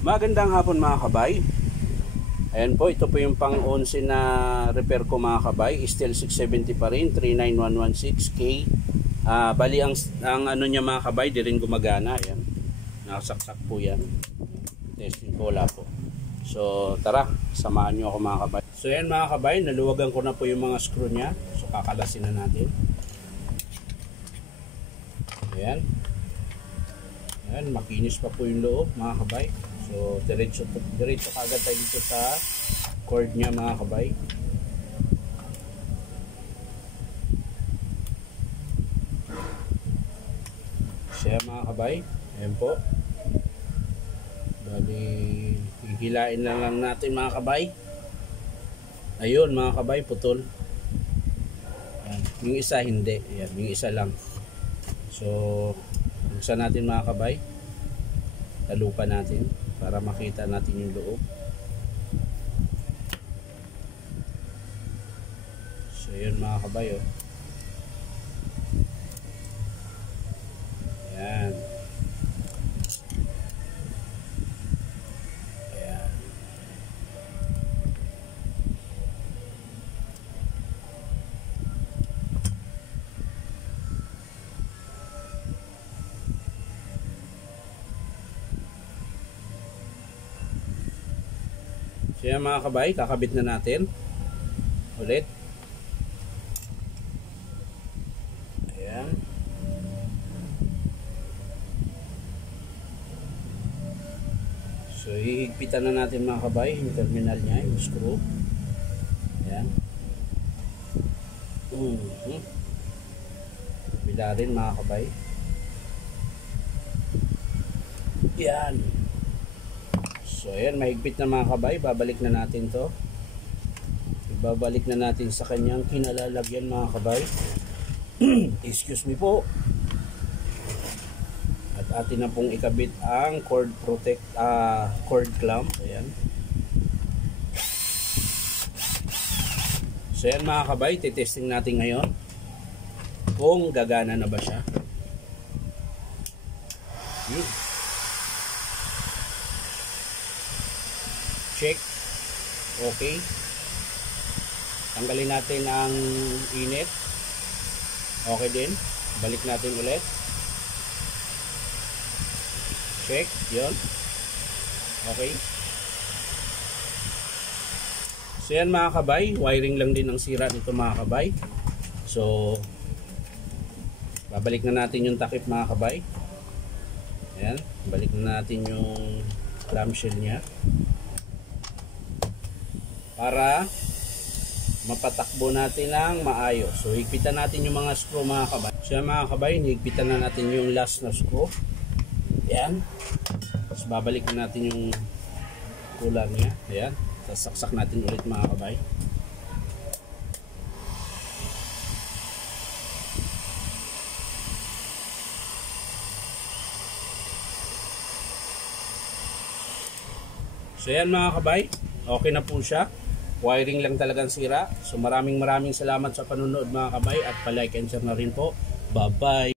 Magandang hapon mga kabay. Ayan po, ito po yung pang 11 na repair ko mga kabay. Still 670 pa rin, 39116K. Bali ang ano niya mga kabay, di rin gumagana. Ayan, nakasaksak po yan. Testing ko, wala po. So tara, samahan nyo ako mga kabay. So ayan mga kabay, naluwagan ko na po yung mga screw niya. So kakalasin na natin. Ayan. Ayan, makinis pa po yung loob mga kabay. So diretso kagad tayo dito sa cord niya mga kabay. Siya mga kabay. Ayan po. Bali, hihilain lang natin mga kabay. Ayun mga kabay, putol. Ayan. Yung isa hindi. Ayan, yung isa lang. So buksan natin mga kabay. Talupan natin para makita natin yung loob. So yun mga kabay, oh. Ayan. Ayan. So yan mga kabay, kakabit na natin ulit. Ayan. So hihigpitan na natin mga kabay yung terminal niya, yung screw. Ayan. Bila rin mga kabay. Ayan. So ayan, mahigpit na mga kabay. Babalik na natin to. Babalik na natin sa kanyang kinalalagyan mga kabay. Excuse me po. At atin na pong ikabit ang cord clamp. Ayan. So ayan mga kabay, titesting natin ngayon kung gagana na ba siya. Check. Okay. Tanggalin natin ang init. Okay din. Balik natin ulit. Check. Yun. Okay. So yan mga kabay. Wiring lang din ang sira nito mga kabay. So babalik na natin yung takip mga kabay. Ayan. Balik na natin yung clamshell niya. Para mapatakbo natin ng maayos. So higpitan natin yung mga screw mga kabay. So mga kabay, higpitan na natin yung last na screw. Ayan. Tapos babalik na natin yung kulang niya. Ayan. Tapos saksak natin ulit mga kabay. So ayan mga kabay, okay na po siya. Wiring lang talagang sira. So maraming salamat sa panonood mga kabay at pa-like and share na rin po. Bye-bye!